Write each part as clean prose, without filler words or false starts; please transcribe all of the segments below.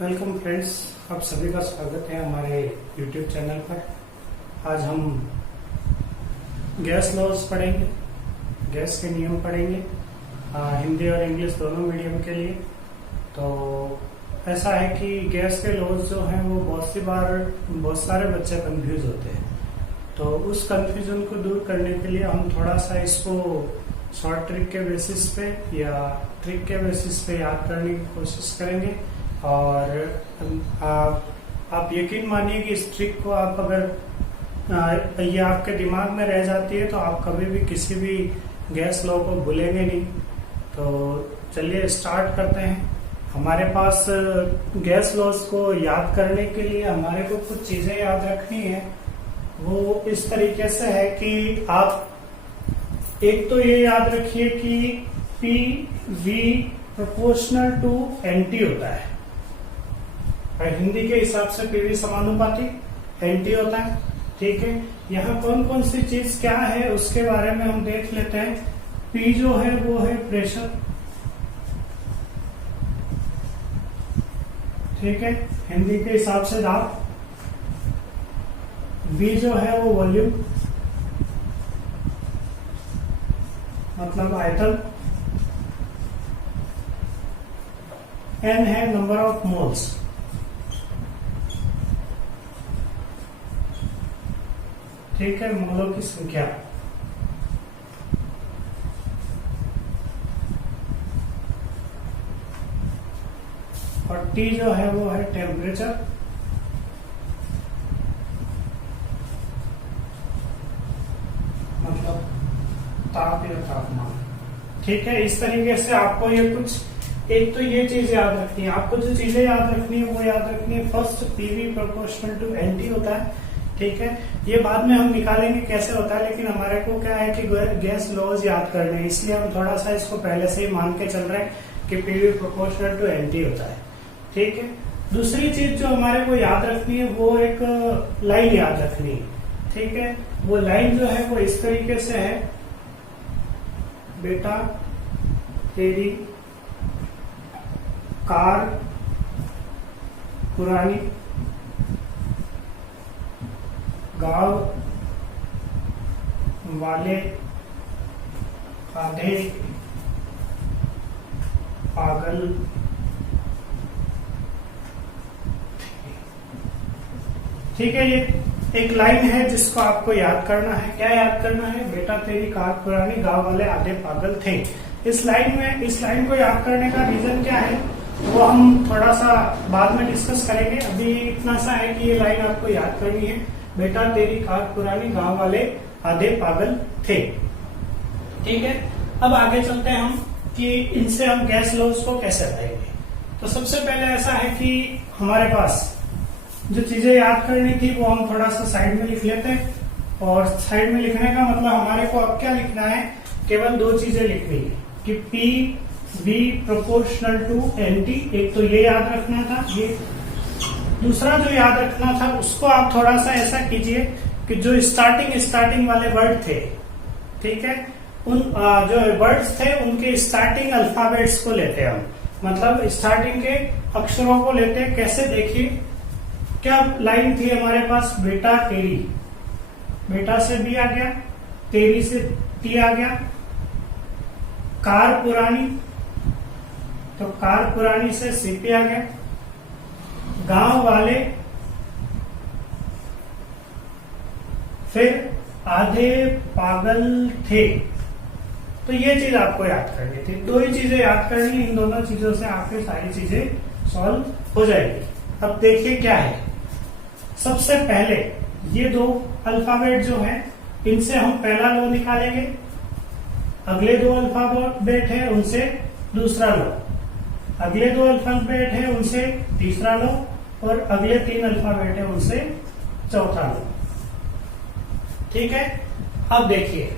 Welcome friends, आप सभी का स्वागत है हमारे यूट्यूब चैनल पर। आज हम गैस लॉज पढ़ेंगे, गैस के नियम पढ़ेंगे, हिंदी और इंग्लिश दोनों मीडियम के लिए। तो ऐसा है कि गैस के लॉज जो हैं वो बहुत सारे बच्चे कंफ्यूज होते हैं। तो उस कंफ्यूजन को दूर करने के लिए हम थोड़ा सा इसको शॉर्ट ट्रिक के बेसिस पे या ट्रिक के बेसिस पे याद करने की कोशिश करेंगे। और आप यकीन मानिए कि इस ट्रिक को आप अगर ये आपके दिमाग में रह जाती है तो आप कभी भी किसी भी गैस लॉ को भूलेंगे नहीं। तो चलिए स्टार्ट करते हैं। हमारे पास गैस लॉज को याद करने के लिए हमारे को कुछ चीजें याद रखनी है। वो इस तरीके से है कि आप एक तो ये याद रखिए कि P V proportional to NT होता है। हिंदी के हिसाब से पीवी समानुपाती एनटी होता है। ठीक है, यहाँ कौन कौन सी चीज क्या है उसके बारे में हम देख लेते हैं। पी जो है वो है प्रेशर, ठीक है, हिंदी के हिसाब से दाब। वी जो है वो वॉल्यूम, मतलब आयतन। एन है नंबर ऑफ मोल्स, ठीक है, मोलों की संख्या। और टी जो है वो है टेम्परेचर, मतलब ताप या तापमान। ठीक है, इस तरीके से आपको ये कुछ एक तो ये चीज याद रखनी है। आपको जो चीजें याद रखनी है वो याद रखनी है। First PV proportional to NT होता है, ठीक है। ये बाद में हम निकालेंगे कैसे होता है, लेकिन हमारे को क्या है कि गैस लॉज याद करने हैं, इसलिए हम थोड़ा सा इसको पहले से ही मान के चल रहे हैं कि पीवी प्रोपोर्शनल टू एनटी होता है। ठीक है, दूसरी चीज जो हमारे को याद रखनी है वो एक लाइन याद रखनी है। ठीक है, वो लाइन जो है वो इस तरीके से है, बेटा तेरी कार पुरानी, गांव वाले आधे पागल। ठीक है, ये एक लाइन है जिसको आपको याद करना है। क्या याद करना है? बेटा तेरी कार पुरानी, गांव वाले आधे पागल थे। इस लाइन को याद करने का रीजन क्या है वो हम थोड़ा सा बाद में डिस्कस करेंगे। अभी इतना सा है कि ये लाइन आपको याद करनी है, बेटा तेरी कार पुरानी, गांव वाले आधे पागल थे। ठीक है, अब आगे चलते हैं हम कि इनसे हम गैस लॉज को कैसे लाएंगे। तो सबसे पहले ऐसा है कि हमारे पास जो चीजें याद करनी थी वो हम थोड़ा सा साइड में लिख लेते हैं। और साइड में लिखने का मतलब हमारे को अब क्या लिखना है, केवल दो चीजें लिखनी है कि P V proportional to NT. एक तो ये याद रखना था, ये दूसरा जो याद रखना था उसको आप थोड़ा सा ऐसा कीजिए कि जो स्टार्टिंग वाले वर्ड थे, ठीक है, उन जो वर्ड्स थे उनके स्टार्टिंग अल्फाबेट्स को लेते हैं हम, मतलब स्टार्टिंग के अक्षरों को लेते हैं। कैसे? देखिए, क्या लाइन थी हमारे पास, बेटा तेरी, बेटा से बी आ गया, तेरी से टी आ गया, कार पुरानी, तो कार पुरानी से सीपी आ गया, गांव वाले, फिर आधे पागल थे। तो ये चीज आपको याद करनी थी। दो ही चीजें याद करनी, इन दोनों चीजों से आपकी सारी चीजें सॉल्व हो जाएगी। अब देखिए क्या है, सबसे पहले ये दो अल्फाबेट जो हैं इनसे हम पहला लॉ निकालेंगे, अगले दो अल्फाबेट है उनसे दूसरा लॉ, अगले दो अल्फाबेट है उनसे तीसरा लॉ, और अगले तीन अल्फाबेट है उनसे चौथा लॉ। ठीक है, अब देखिए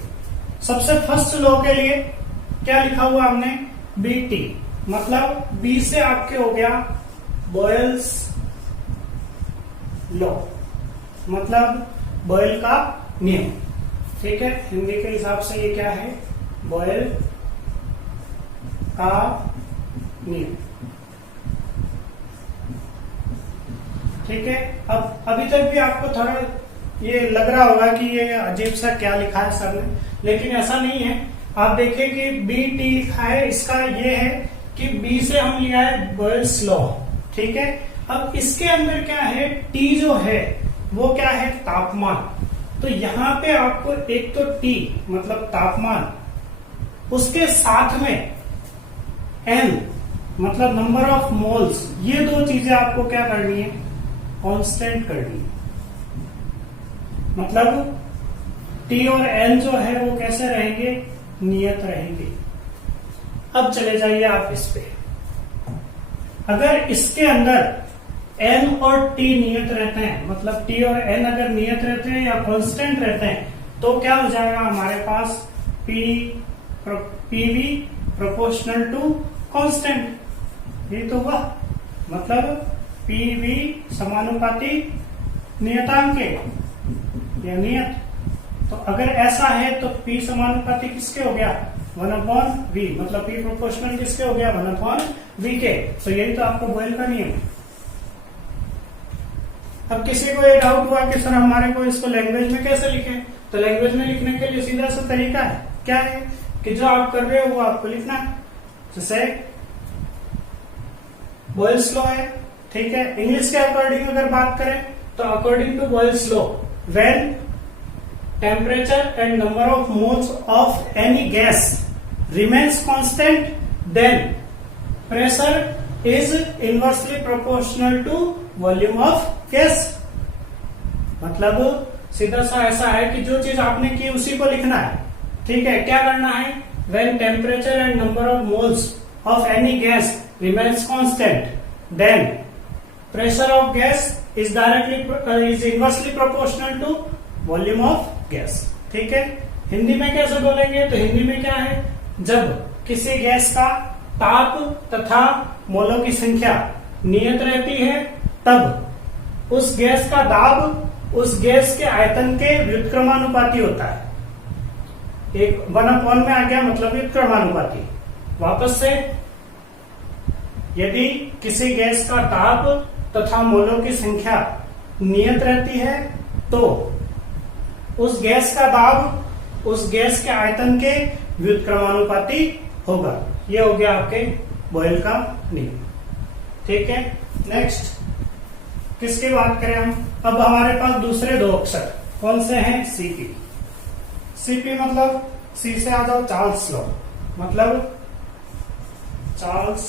सबसे फर्स्ट लॉ के लिए क्या लिखा हुआ हमने, बी टी, मतलब बी से आपके हो गया बॉयल्स लॉ, मतलब बॉयल का नियम। ठीक है, हिंदी के हिसाब से ये क्या है, बॉयल का नियम। ठीक है। अब अभी तक भी आपको थोड़ा ये लग रहा होगा कि ये अजीब सा क्या लिखा है सर ने, लेकिन ऐसा नहीं है। आप देखिए कि बी टी लिखा है, इसका ये है कि बी से हम लिया है बॉयल्स लॉ, ठीक है। अब इसके अंदर क्या है, टी जो है वो क्या है, तापमान। तो यहां पे आपको एक तो टी मतलब तापमान, उसके साथ में एन मतलब नंबर ऑफ मोल्स, ये दो चीजें आपको क्या करनी है, कांस्टेंट करनी है। मतलब टी और एन जो है वो कैसे रहेंगे, नियत रहेंगे। अब चले जाइए आप इस पे, अगर इसके अंदर एन और टी नियत रहते हैं, मतलब टी और एन अगर नियत रहते हैं या कांस्टेंट रहते हैं, तो क्या हो जाएगा हमारे पास, पीवी प्रोपोर्शनल टू कांस्टेंट। ये तो हुआ, मतलब पीवी समानुपाती नियतांक या नियत। तो अगर ऐसा है तो P समानुपाती किसके हो गया, 1/V, मतलब P प्रोपोर्शनल किसके हो गया, 1/V के। तो यही तो आपको बॉयल का नियम। अब किसी को ये डाउट हुआ कि सर हमारे को इसको लैंग्वेज में कैसे लिखें, तो लैंग्वेज में लिखने के लिए सीधा सा तरीका है, क्या है कि जो आप कर रहे हो वो आपको लिखना है। जैसे बॉयल्स लॉ है, ठीक है। इंग्लिश के अकॉर्डिंग अगर बात करें तो according to Boyle's law, when temperature and number of moles of any gas remains constant, then pressure is inversely proportional to volume of gas। मतलब सीधा सा ऐसा है कि जो चीज आपने की उसी को लिखना है, ठीक है। क्या करना है, when temperature and number of moles of any gas remains constant, then pressure of gas is inversely proportional to volume of gas, ठीक है। हिंदी में कैसे बोलेंगे, तो हिंदी में क्या है, जब किसी गैस का ताप तथा मोलों की संख्या नियत रहती है, तब उस गैस का दाब उस गैस के आयतन के व्युत्क्रमानुपाती होता है। एक 1/, में आ गया, मतलब व्युत्क्रमानुपाती। वापस से, यदि किसी गैस का ताप तथा मोलों की संख्या नियत रहती है, तो उस गैस का दाब उस गैस के आयतन के व्युत्क्रमानुपाती होगा। ये हो गया आपके बॉयल का नियम, ठीक है। नेक्स्ट किसकी बात करें हम, अब हमारे पास दूसरे दो अक्षर कौन से हैं, सीपी। सीपी मतलब सी से आ जाओ, चार्ल्स लॉ, मतलब चार्ल्स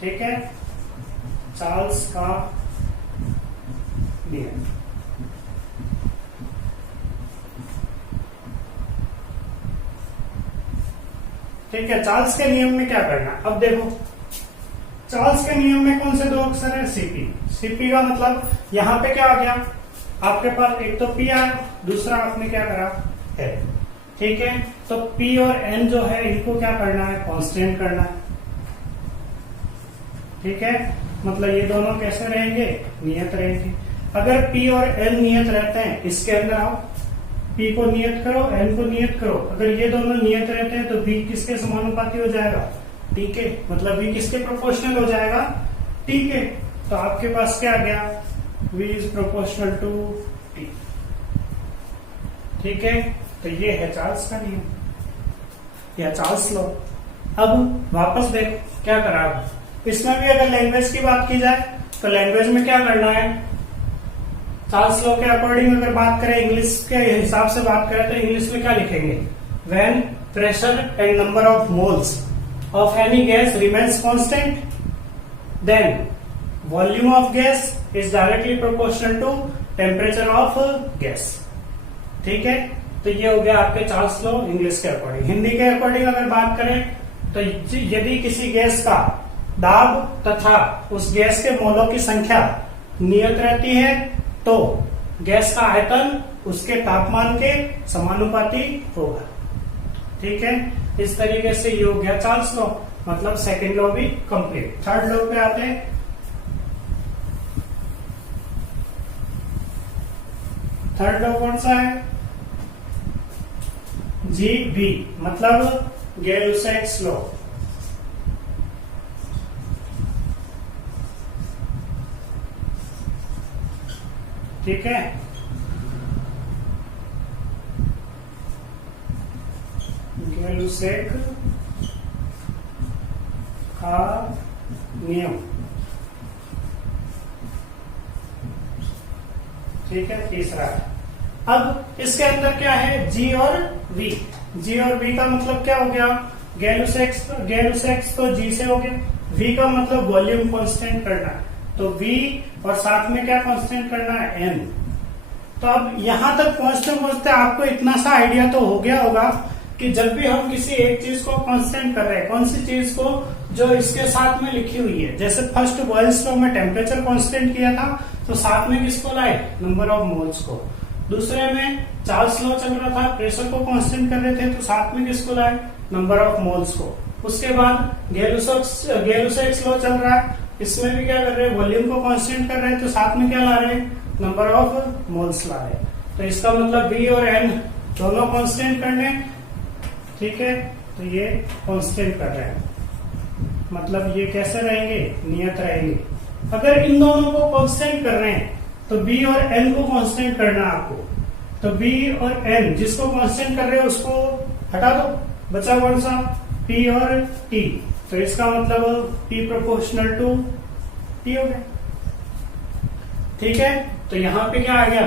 ठीक है, चार्ल्स का नियम। ठीक है, चार्ल्स के नियम में क्या करना, अब देखो चार्ल्स के नियम में कौन से दो अक्षर है, सीपी। सीपी का मतलब यहां पे क्या आ गया, आपके पास एक तो पी आया, दूसरा आपने क्या करा, एन, ठीक है। तो पी और एन जो है इनको क्या करना है, कांस्टेंट करना है, ठीक है। मतलब ये दोनों कैसे रहेंगे, नियत रहेंगे। अगर P और N नियत रहते हैं, इसके अंदर आओ, P को नियत करो, N को नियत करो। अगर ये दोनों नियत रहते हैं तो V किसके समानुपाती हो जाएगा, T के, मतलब V किसके प्रोपोर्शनल हो जाएगा, T के। तो आपके पास क्या आ गया, V is proportional to T, ठीक है। तो ये है चार्ल्स का नियम या चार्ल्स लॉ। अब वापस देखो क्या करा, इसमें भी अगर लैंग्वेज की बात की जाए तो लैंग्वेज में क्या करना है, चार्ल्स लॉ के अकॉर्डिंग अगर बात करें, इंग्लिश के हिसाब से बात करें तो इंग्लिश में क्या लिखेंगे, when pressure and number of moles of any gas remains constant, then volume of gas is directly proportional to temperature of gas, ठीक है। तो ये हो गया आपके चार्ल्स लॉ इंग्लिश के अकॉर्डिंग। हिंदी के अकॉर्डिंग अगर बात करें तो यदि किसी गैस का दाब तथा उस गैस के मोलों की संख्या नियत रहती है, तो गैस का आयतन उसके तापमान के समानुपाती होगा, ठीक है। इस तरीके से ये हो गया चार्ल्स लॉ, मतलब सेकंड लॉ भी कंप्लीट। थर्ड लॉ पे आते हैं। थर्ड लॉ कौन सा है, GV, मतलब गैल-लुसाइक्स लॉ। ठीक है। गैलुसेक का नियम, ठीक है, तीसरा। अब इसके अंदर क्या है, जी और वी। जी और वी का मतलब क्या हो गया, गैलुसेक्स तो जी से हो गया, वी का मतलब वॉल्यूम कांस्टेंट करना है, तो वी और साथ में क्या कांस्टेंट करना है, एन। तो अब यहां तक पहुंचते पहुंचते आपको इतना सा आइडिया तो हो गया होगा कि जब भी हम किसी एक चीज को कांस्टेंट कर रहे हैं, कौन सी चीज को, जो इसके साथ में लिखी हुई है। जैसे फर्स्ट बॉयल्स लॉ में टेम्परेचर कांस्टेंट किया था, तो साथ में किसको लाए, नंबर ऑफ मोल्स को। दूसरे में चार्ल्स लॉ चल रहा था, प्रेशर को कांस्टेंट कर रहे थे, तो साथ में किसको लाए, नंबर ऑफ मोल्स को। उसके बाद गैलुसेक्स लॉ चल रहा है, इसमें भी क्या कर रहे हैं, वॉल्यूम को कांस्टेंट कर रहे हैं, तो साथ में क्या ला रहे हैं, नंबर ऑफ मोल्स ला रहे हैं। तो इसका मतलब वी और एन दोनों कांस्टेंट करने, ठीक है, तो ये कांस्टेंट कर रहे हैं, मतलब ये कैसे रहेंगे, नियत रहेंगे। अगर इन दोनों को कांस्टेंट कर रहे हैं तो बी और एन को कांस्टेंट करना है आपको। तो बी और एन जिसको कांस्टेंट कर रहे हैं उसको हटा दो, बचा कौन सा, पी और टी। तो इसका मतलब पी प्रोपोर्शनल टू टी हो गया, ठीक है। तो यहाँ पे क्या आ गया,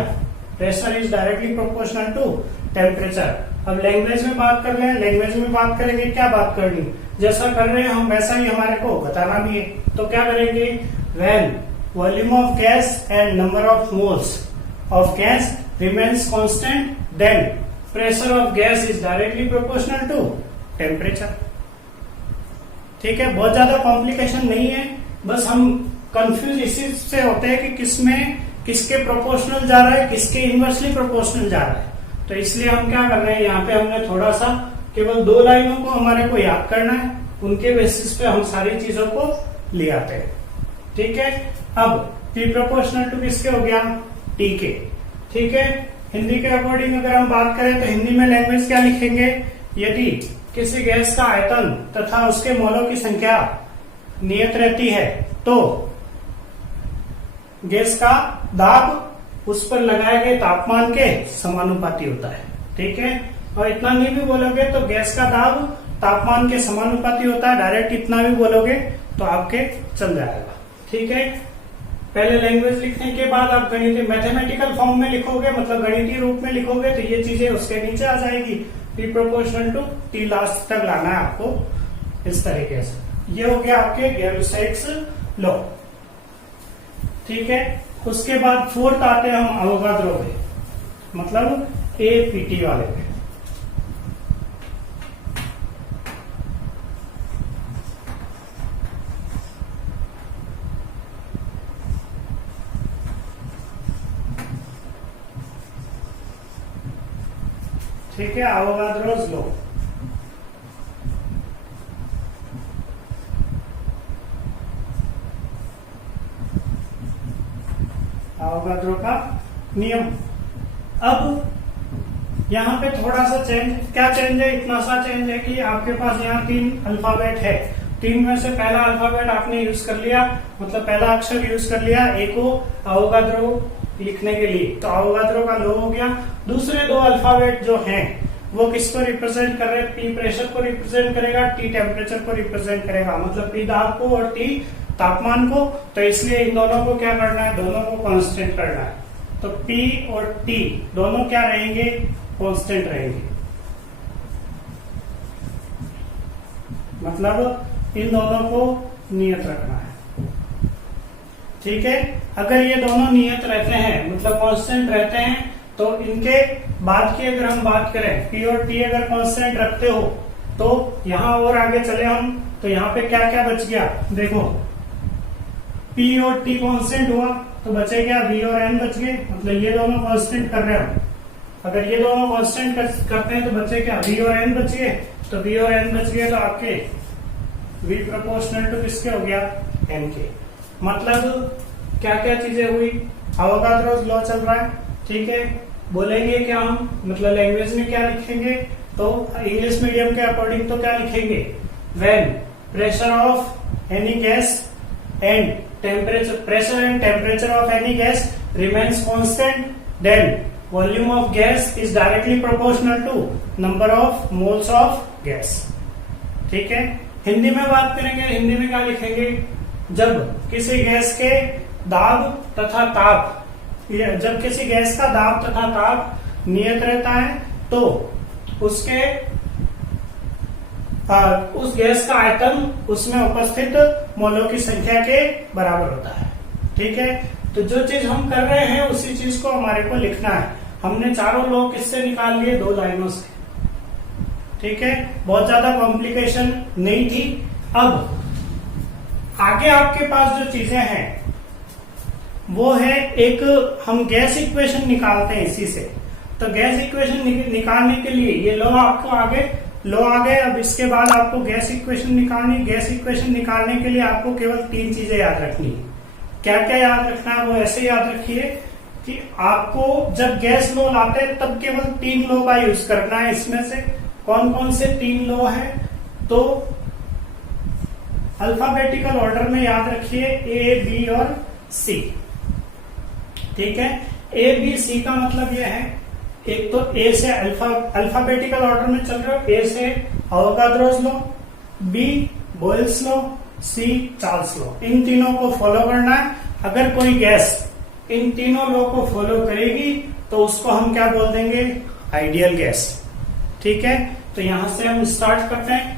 pressure is directly proportional to temperature. अब लैंग्वेज में बात कर रहे हैं, लैंग्वेज में बात करेंगे, क्या बात करनी, जैसा कर रहे हैं हम वैसा ही हमारे को बताना भी है। तो क्या करेंगे, when volume of gas and number of moles of gas remains constant, then pressure of gas is directly proportional to temperature. ठीक है, बहुत ज्यादा कॉम्प्लिकेशन नहीं है, बस हम कंफ्यूज इसी से होते हैं कि किसमें किसके प्रोपोर्शनल जा रहा है, किसके इनवर्सली प्रोपोर्शनल जा रहा है। तो इसलिए हम क्या कर रहे हैं, यहाँ पे हमने थोड़ा सा केवल 2 लाइनों को हमारे को याद करना है, उनके बेसिस पे हम सारी चीजों को ले आते हैं। ठीक है, अब पी प्रोपोर्शनल टू किसके हो गया, टी के। ठीक है, हिंदी के अकॉर्डिंग अगर हम बात करें तो हिंदी में लैंग्वेज क्या लिखेंगे, यदि किसी गैस का आयतन तथा उसके मोलों की संख्या नियत रहती है तो गैस का दाब उस पर लगाए गए तापमान के समानुपाती होता है। ठीक है, और इतना नहीं भी बोलोगे तो गैस का दाब तापमान के समानुपाती होता है, डायरेक्ट इतना भी बोलोगे तो आपके चल जाएगा। ठीक है, पहले लैंग्वेज लिखने के बाद आप गणितीय मैथमेटिकल फॉर्म में लिखोगे, मतलब गणितीय रूप में लिखोगे, तो ये चीजें उसके नीचे आ जाएगी। P proportional to T last तक लाना है आपको इस तरीके से। ये हो गया आपके गैलुसेक्स लॉ। ठीक है, उसके बाद 4th आते हैं हम अवोगाद्रो पे, मतलब एपीटी वाले पे। ठीक है, अवोगाद्रोस लॉ। अवोगाद्रो का नियम। अब यहाँ पे थोड़ा सा चेंज, क्या चेंज है, इतना सा चेंज है कि आपके पास यहाँ 3 अल्फाबेट है, 3 में से पहला अल्फाबेट आपने यूज कर लिया, मतलब पहला अक्षर यूज कर लिया ए को अवोगाद्रो लिखने के लिए, तो अवोगाद्रो का लॉ हो गया। दूसरे 2 अल्फाबेट जो हैं वो किसको रिप्रेजेंट कर रहे हैं, पी प्रेशर को रिप्रेजेंट करेगा, टी टेम्परेचर को रिप्रेजेंट करेगा, मतलब पी दाब को और टी तापमान को। तो इसलिए इन दोनों को क्या करना है, दोनों को कांस्टेंट करना है। तो P और T दोनों क्या रहेंगे, कांस्टेंट रहेंगे, मतलब इन दोनों को नियत रखना है। ठीक है, अगर ये दोनों नियत रहते हैं, मतलब कांस्टेंट रहते हैं, तो इनके बाद की अगर हम बात करें, P और T अगर कांस्टेंट रखते हो तो यहां और आगे चले हम, तो यहाँ पे क्या क्या बच गया, देखो P और T कांस्टेंट हुआ तो बचे क्या, V और N बच गए, मतलब ये दोनों कांस्टेंट कर रहे हैं। अगर ये दोनों कांस्टेंट करते हैं तो बचे क्या, V और N बच गए, तो V और N बच गए तो आपके V प्रोपोर्शनल टू किसके हो गया, N के। मतलब क्या क्या चीजें हुई, अवोगाद्रोस लॉ चल रहा है। ठीक है, बोलेंगे क्या हम, मतलब लैंग्वेज में क्या लिखेंगे, तो इंग्लिश मीडियम के अकॉर्डिंग तो क्या लिखेंगे, when pressure of any gas and temperature, pressure and temperature of any gas remains constant, then volume of gas is directly proportional to number of moles of gas. ठीक है, हिंदी में बात करेंगे, हिंदी में क्या लिखेंगे? जब किसी गैस के दाब तथा ताप, जब किसी गैस का दाब तथा ताप नियत रहता है तो उसके उस गैस का आयतन उसमें उपस्थित मोलों की संख्या के बराबर होता है। ठीक है, तो जो चीज हम कर रहे हैं उसी चीज को हमारे को लिखना है। हमने चारों लॉ किससे निकाल लिए? 2 लाइनों से। ठीक है, बहुत ज्यादा कॉम्प्लिकेशन नहीं थी। अब आगे आपके पास जो चीजें हैं वो है, एक हम गैस इक्वेशन निकालते हैं इसी से। तो गैस इक्वेशन निकालने के लिए ये लॉ आपको लॉ आ गए। अब इसके बाद आपको गैस इक्वेशन निकालनी। गैस इक्वेशन निकालने के लिए आपको केवल 3 चीजें याद रखनी है। क्या क्या याद रखना है? वो ऐसे याद रखिए कि आपको जब गैस लॉ लाते हैं तब केवल 3 लॉ का यूज करना है। इसमें से कौन कौन से 3 लॉ है? तो अल्फाबेटिकल ऑर्डर में याद रखिए, ए, बी और सी। ठीक है, ए बी सी का मतलब यह है, एक तो ए से अल्फाबेटिकल ऑर्डर में चल रहे हो, ए से Avogadro's law, B Boyle's law, C Charles law. इन तीनों को फॉलो करना है। अगर कोई गैस इन तीनों लॉ को फॉलो करेगी तो उसको हम क्या बोल देंगे? Ideal gas. ठीक है, तो यहां से हम स्टार्ट करते हैं।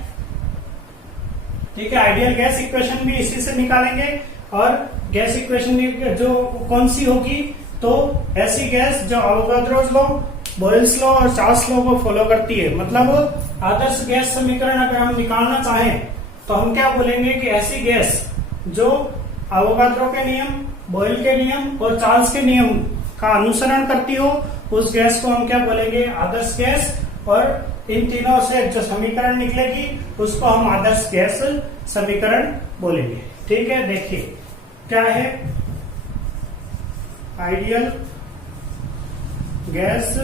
ठीक है, आइडियल गैस इक्वेशन भी इसी से निकालेंगे। और गैस इक्वेशन जो कौन सी होगी? तो ऐसी गैस जो अवोगाद्रोस लॉ, बॉयल्स लॉ और चार्ल्स लॉ को फॉलो करती है। मतलब आदर्श गैस समीकरण अगर हम निकालना चाहें तो हम क्या बोलेंगे कि ऐसी गैस जो अवोगाद्रो के नियम, बॉयल के नियम और चार्ल्स के नियम का अनुसरण करती हो, उस गैस को हम क्या बोलेंगे? आदर्श गैस। और इन तीनों से जो समीकरण निकलेगी उसको हम आदर्श गैस समीकरण बोलेंगे। ठीक है, देखिए क्या है? आइडियल गैस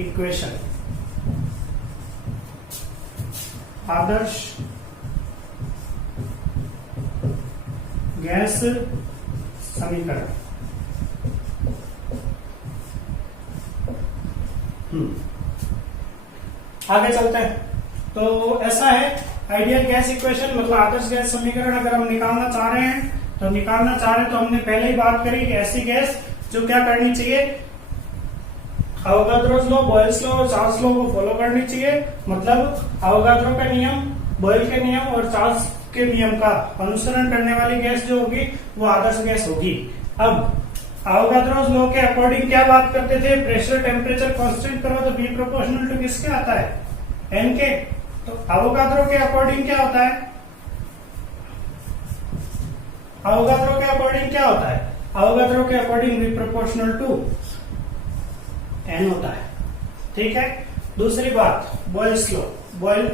इक्वेशन, आदर्श गैस समीकरण। आगे चलते हैं। तो ऐसा है, आइडियल गैस इक्वेशन मतलब आदर्श गैस समीकरण अगर हम निकालना चाह रहे हैं तो हमने पहले ही बात करी कि ऐसी गैस जो क्या करनी चाहिए? अवोगाद्रोस लॉ, बॉयल्स लॉ और चार्ल्स लॉ को फॉलो करनी चाहिए। मतलब अवोगाद्रो का नियम, बॉयल के नियम और चार्ल्स के नियम का अनुसरण करने वाली गैस जो होगी वो आदर्श गैस होगी। अब अवोगाद्रोस लॉ के अकॉर्डिंग क्या बात करते थे? प्रेशर टेम्परेचर कांस्टेंट करो तो बी प्रोपोर्शनल टू किसके आता है? एन के। तो अवोगाद्रो के अकॉर्डिंग क्या होता है? अवोगाद्रो के अकॉर्डिंग क्या होता है? अवोगाद्रो के according B proportional to N होता है। ठीक है, दूसरी बात बॉयल्स लॉ, बॉयल।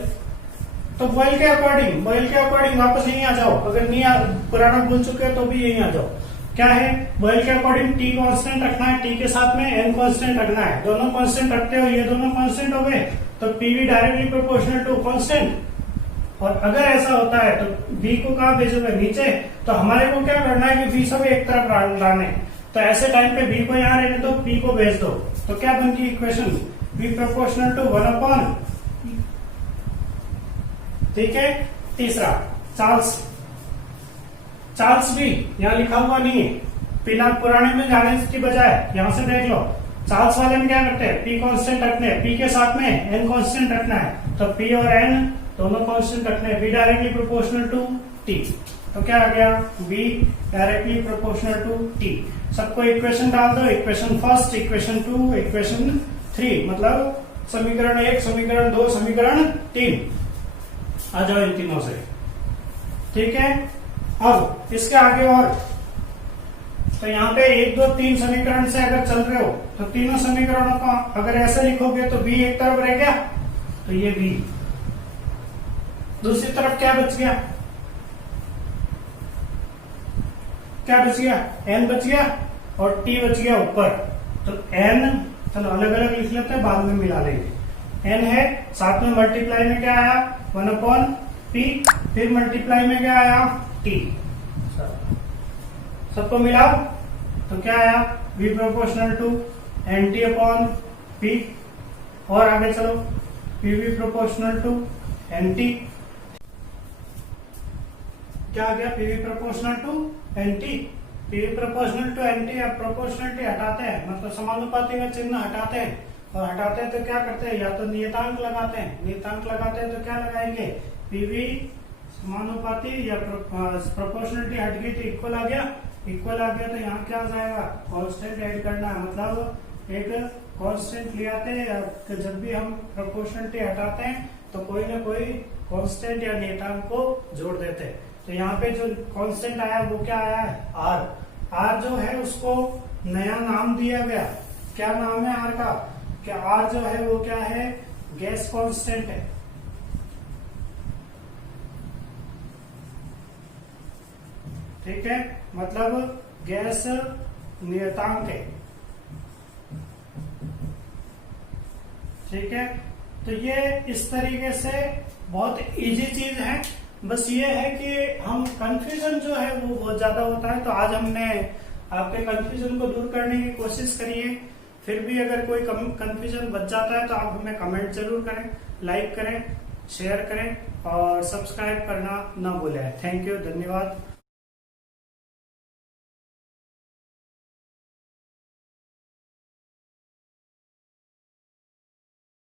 तो बॉयल के अकॉर्डिंग वापस यहीं आ जाओ। अगर नहीं पुराना भूल चुके हो तो भी यहीं आ जाओ। क्या है? बॉयल के अकॉर्डिंग टी कांस्टेंट रखना है, टी के साथ में एन कांस्टेंट रखना है। दोनों कांस्टेंट रखते हो, ये दोनों कांस्टेंट हो गए तो PV directly proportional to constant. और अगर ऐसा होता है तो बी को कहां भेजोगे? नीचे। तो हमारे को क्या करना है कि बी सब एक तरफ लाने। तो ऐसे टाइम पे बी को यहां रहने दो, पी को भेज दो। तो क्या बनती इक्वेशन? B proportional to 1/। ठीक है, तीसरा चार्ल्स भी यहां लिखा हुआ नहीं है। बिना पुराने में जाने की बजाय यहां से देख लो। चार्ल्स वाले में क्या करते हैं? पी कांस्टेंट रखते हैं, पी के साथ में एन कांस्टेंट रखना है। तो पी और एन दोनों कांस्टेंट रखने हैं। B directly proportional to T. तो क्या आ गया? B directly proportional to T. सबको इक्वेशन डाल दो। Equation first, equation 2, equation 3। मतलब समीकरण 1, समीकरण 2, समीकरण 3। आ जाओ इन तीनों से। ठीक है, अब इसके आगे और तो यहाँ पे 1, 2, 3 समीकरण से अगर चल रहे हो तो तीनों समीकरणों को अगर ऐसे लिखोगे तो बी एक तरफ रह गया, तो ये बी। दूसरी तरफ क्या बच गया? क्या बच गया? एन बच गया और टी बच गया ऊपर। तो एन, चलो अलग अलग लिख लेते हैं, बाद में मिला लेंगे। एन है, साथ में मल्टीप्लाई में क्या आया? 1/p। फिर मल्टीप्लाई में क्या आया? टी। सबको मिलाओ तो क्या आया? V proportional to NT upon P। और आगे चलो, PV प्रोपोर्शनल टू NT, क्या आ गया, PV proportional to NT। PV proportional to NT, अब प्रोपोर्शनलिटी हटाते हैं, मतलब समानुपाती का चिन्ह हटाते हैं, और हटाते हैं तो क्या करते हैं, या तो नियतांक लगाते हैं, नियतांक लगाते हैं तो क्या लगाएंगे, PV समानुपाती या प्रोपोर्शनलिटी हट गई तो इक्वल आ गया, इक्वल आ गया तो यहाँ क्या आ जाएगा, कांस्टेंट ऐड करना है, मतलब एक कांस्टेंट ले आते हैं, जब भी हम प्रोपोर्शनलिटी हटाते हैं तो कोई ना कोई कांस्टेंट या नियतांक को जोड़ देते हैं। तो यहाँ पे जो कांस्टेंट आया वो क्या आया है, R। R जो है उसको नया नाम दिया गया, क्या नाम है R का, क्या R जो है वो क्या है, गैस कांस्टेंट है। ठीक है, मतलब गैस नियतांक है। ठीक है, तो ये इस तरीके से बहुत इजी चीज है। बस ये है कि हम कंफ्यूजन जो है वो बहुत ज्यादा होता है, तो आज हमने आपके कंफ्यूजन को दूर करने की कोशिश करी है। फिर भी अगर कोई कंफ्यूजन बच जाता है तो आप हमें कमेंट जरूर करें, लाइक करें, शेयर करें और सब्सक्राइब करना ना भूलें। थैंक यू, धन्यवाद।